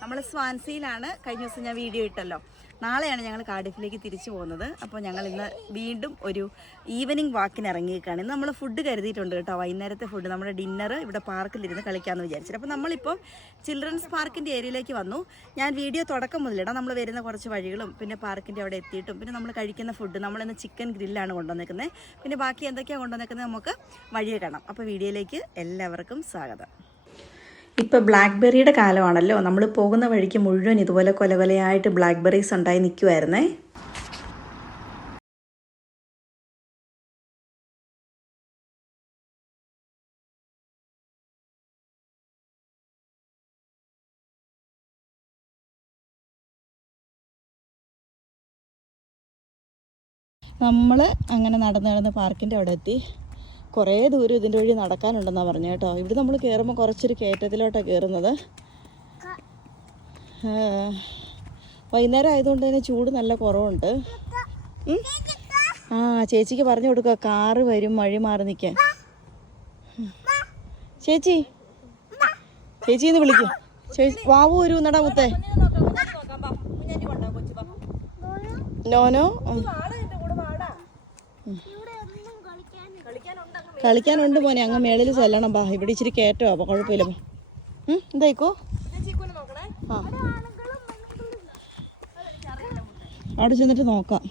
നമ്മൾ സ്വാൻസിയിലാണ് കഴിഞ്ഞ ദിവസം ഞാൻ വീഡിയോ ഇട്ടല്ലോ. നാളെയാണ് ഞങ്ങൾ കാർഡിഫിലേക്ക് തിരിച്ചു പോകുന്നത്. അപ്പോൾ ഞങ്ങൾ ഇന്ന് വീണ്ടും ഒരു ഈവനിങ് വാക്കിന് ഇറങ്ങിയേക്കാണ് ഇന്ന് നമ്മൾ ഫുഡ് കരുതിയിട്ടുണ്ട് കേട്ടോ. വൈകുന്നേരത്തെ ഫുഡ് നമ്മുടെ ഡിന്നർ ഇവിടെ പാർക്കിലിരുന്ന് കളിക്കാമെന്ന് വിചാരിച്ചിട്ട്. അപ്പോൾ നമ്മളിപ്പോൾ ചിൽഡ്രൻസ് പാർക്കിന്റെ ഏരിയയിലേക്ക് വന്നു. ഞാൻ വീഡിയോ തുടക്കം മുതലിടാം. നമ്മൾ വരുന്ന കുറച്ച് വഴികളും പിന്നെ പാർക്കിന്റെ അവിടെ എത്തിയിട്ടും പിന്നെ നമ്മൾ കഴിക്കുന്ന ഫുഡ് നമ്മളിന്ന് ചിക്കൻ ഗ്രില്ലാണ് കൊണ്ടുവന്നേക്കുന്നത് പിന്നെ ബാക്കി എന്തൊക്കെയാണ് കൊണ്ടുവന്നേക്കുന്നത് നമുക്ക് വഴിയെ കാണാം. അപ്പോൾ വീഡിയോയിലേക്ക് എല്ലാവർക്കും സ്വാഗതം. ഇപ്പോൾ ബ്ലാക്ക്ബെറിയുടെ കാലമാണല്ലോ. നമ്മൾ പോകുന്ന വഴിക്ക് മുഴുവൻ ഇതുപോലെ കൊല കൊലയായിട്ട് ബ്ലാക്ക്ബെറീസ് ഉണ്ടായി നിൽക്കുമായിരുന്നേ നമ്മൾ അങ്ങനെ നടന്ന് നടന്ന് പാർക്കിന്റെ അവിടെ എത്തി. കുറേ ദൂരം ഇതിന്റെ വഴി നടക്കാനുണ്ടെന്നാണ് പറഞ്ഞു കേട്ടോ. ഇവിടെ നമ്മൾ കയറുമ്പോൾ കുറച്ചൊരു കയറ്റത്തിലോട്ടാണ് കയറുന്നത്. വൈകുന്നേരം ആയതുകൊണ്ട് തന്നെ ചൂട് നല്ല കുറവുണ്ട്. ആ ചേച്ചിക്ക് പറഞ്ഞു കൊടുക്കുക കാറ് വരും വഴി മാറി നിൽക്കാൻ. ചേച്ചി ചേച്ചി എന്ന് വിളിക്കും. ചേച്ചി വാവു ഒരു നട മുത്തേ. നോനോ. കളിക്കാനുണ്ട് മോനെ അങ്ങ് മേളിൽ ചെല്ലണം. ബാ ഇവിടെ ഇച്ചിരി കയറ്റോ അപ്പൊ കുഴപ്പമില്ല. എന്തായിക്കോ അവിടെ ചെന്നിട്ട് നോക്കാം.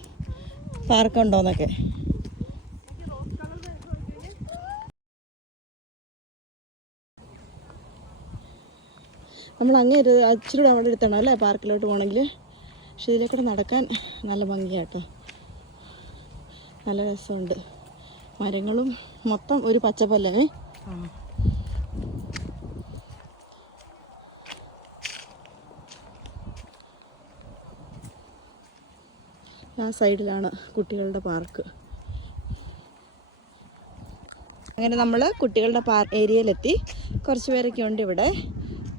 പാർക്കുണ്ടോന്നൊക്കെ. നമ്മൾ അങ്ങേ ഇച്ചിരി അവിടെ എടുത്തണം അല്ലേ പാർക്കിലോട്ട് പോകണമെങ്കിൽ. പക്ഷെ ഇതിലേക്കൂടെ നടക്കാൻ നല്ല ഭംഗിയാട്ടോ. നല്ല രസമുണ്ട്. മരങ്ങളും മൊത്തം ഒരു പച്ചപ്പല്ലേ ആ. സൈഡിലാണ് കുട്ടികളുടെ പാർക്ക്. അങ്ങനെ നമ്മൾ കുട്ടികളുടെ പാർ ഏരിയയിലെത്തി. കുറച്ച് പേരൊക്കെ ഉണ്ട് ഇവിടെ.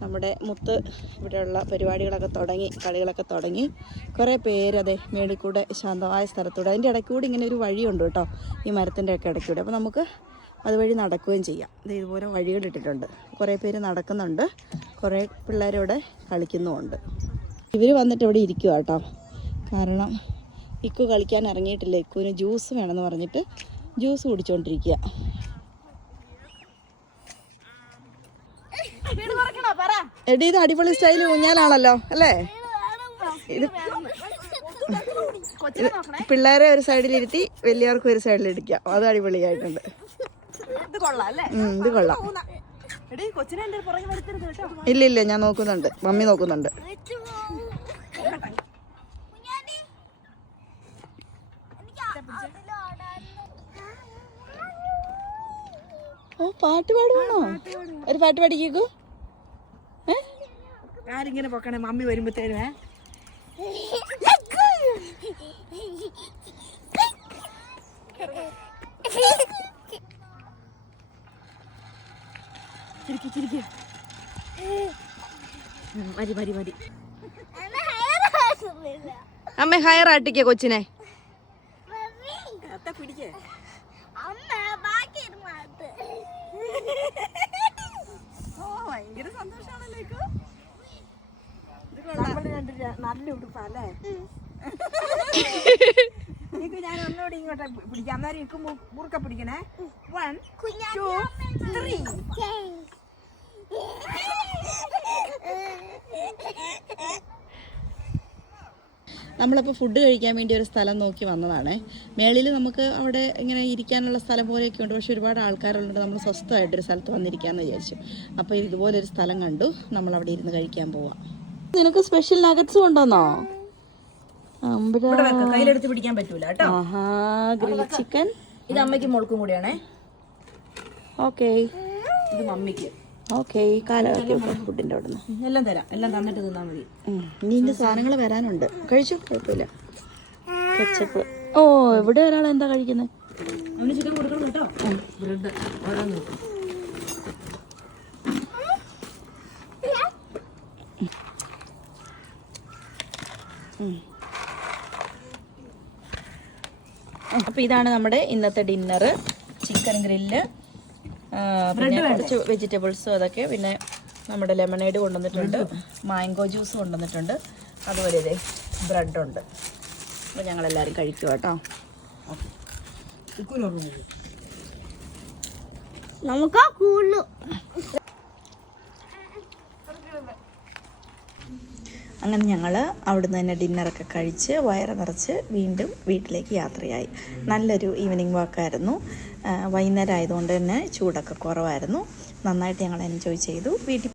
നമ്മുടെ മുത്ത് ഇവിടെയുള്ള പരിപാടികളൊക്കെ തുടങ്ങി കളികളൊക്കെ തുടങ്ങി. കുറേ പേര് അതെ മേളിൽ ശാന്തമായ സ്ഥലത്തൂടെ. അതിന്റെ ഇടയ്ക്കൂടെ ഇങ്ങനെ ഒരു വഴിയുണ്ട് കേട്ടോ ഈ മരത്തിന്റെ ഒക്കെ ഇടയ്ക്കൂടെ. അപ്പോൾ നമുക്ക് അതുവഴി നടക്കുകയും ചെയ്യാം. ഇത് ഇതുപോലെ വഴികളിട്ടിട്ടുണ്ട് കുറേ പേര് നടക്കുന്നുണ്ട് കുറേ പിള്ളേരോടെ കളിക്കുന്നുമുണ്ട്. ഇവർ വന്നിട്ട് ഇവിടെ ഇരിക്കുക കേട്ടോ. കാരണം ഇക്കു കളിക്കാൻ ഇറങ്ങിയിട്ടില്ല. ഇക്കുവിന് ജ്യൂസ് വേണമെന്ന് പറഞ്ഞിട്ട് ജ്യൂസ് കുടിച്ചുകൊണ്ടിരിക്കുക എടി ഇത് അടിപൊളി സ്റ്റൈൽ ഊഞ്ഞാലാണല്ലോ അല്ലേ? ഇത് പിള്ളേരെ ഒരു സൈഡിൽ ഇരുത്തി വലിയവർക്ക് ഒരു സൈഡിൽ ഇരിക്കാം അത് അടിപൊളിയായിട്ടുണ്ട്. ഇത് കൊള്ളാം ഇല്ല ഇല്ല ഞാൻ നോക്കുന്നുണ്ട്. മമ്മി നോക്കുന്നുണ്ട്. ഓ പാട്ട് പാടുവാണോ? ഒരു പാട്ട് പാടിക്കൂ ആരിങ്ങനെ പൊക്കണേ? മമ്മി വരുമ്പത്തേനും ചിരിക്കി ചിരിക്കി. മതി മതി മതി. അമ്മ ഹയർ ആട്ടിക്ക കൊച്ചിനെ. പിടിക്കേ. ഓ ഭയങ്കര സന്തോഷാണല്ലോ രണ്ട് നല്ല ഉടുപ്പാ അല്ലേ? ഇക്ക് ഞാൻ ഒന്നുകൂടി ഇങ്ങോട്ട് പിടിക്കാം. അന്നേരം ഇക്കും മുറുക്ക പിടിക്കണേ. വൺ ടു ത്രീ നമ്മളപ്പോൾ ഫുഡ് കഴിക്കാൻ വേണ്ടി ഒരു സ്ഥലം നോക്കി വന്നതാണ്. മേളിൽ നമുക്ക് അവിടെ ഇങ്ങനെ ഇരിക്കാനുള്ള സ്ഥലം പോലെയൊക്കെ ഉണ്ട്. പക്ഷെ ഒരുപാട് ആൾക്കാരുള്ളത് നമ്മൾ സ്വസ്ഥമായിട്ടൊരു സ്ഥലത്ത് വന്നിരിക്കാമെന്ന് വിചാരിച്ചു. അപ്പോൾ ഇതുപോലൊരു സ്ഥലം കണ്ടു. നമ്മൾ അവിടെ ഇരുന്ന് കഴിക്കാൻ പോവാം. നിനക്ക് സ്പെഷ്യൽ നഗറ്റ്സ് കൊണ്ടുവന്നോ? കയ്യിലെടുത്ത് പിടിക്കാൻ പറ്റൂല കേട്ടോ? ഗ്രിൽ ചിക്കൻ ഇത് അമ്മയ്ക്ക് മോൾക്കും കൂടിയാണേ. ഓക്കെ ഇത് മമ്മിക്ക്. ഓക്കെ ഫുഡിന്റെ അവിടെ എല്ലാം തരാം എല്ലാം തന്നിട്ട് തിന്നാ മതി. നിന്റെ സാധനങ്ങൾ വരാനുണ്ട്. കഴിച്ചു? കുഴപ്പമില്ല. കെച്ചപ്പ് ഓ ഇവിടെ ഒരാൾ എന്താ കഴിക്കുന്നത് അവന് ചിക്കൻ കൊടുക്കണം കേട്ടോ. ബ്രെഡ്. ഓരോന്ന് അപ്പോൾ ഇതാണ് നമ്മുടെ ഇന്നത്തെ ഡിന്നർ ചിക്കൻ ഗ്രില്ല് പിന്നെ കുറച്ച് വെജിറ്റബിൾസും അതൊക്കെ. പിന്നെ നമ്മുടെ ലെമണേഡ് കൊണ്ടുവന്നിട്ടുണ്ട്. മാംഗോ ജ്യൂസ് കൊണ്ടുവന്നിട്ടുണ്ട്. അതുപോലെ ഇതേ ബ്രെഡുണ്ട് അപ്പോൾ ഞങ്ങളെല്ലാവരും കഴിക്കുക കേട്ടോ. നമുക്ക് അങ്ങനെ ഞങ്ങൾ അവിടുന്ന് തന്നെ ഡിന്നറൊക്കെ കഴിച്ച് വയറ് നിറച്ച് വീണ്ടും വീട്ടിലേക്ക് യാത്രയായി. നല്ലൊരു ഈവനിങ് വാക്കായിരുന്നു വൈകുന്നേരം ആയതുകൊണ്ട് തന്നെ ചൂടൊക്കെ കുറവായിരുന്നു. നന്നായിട്ട് ഞങ്ങൾ എൻജോയ് ചെയ്തു. വീട്ടിൽ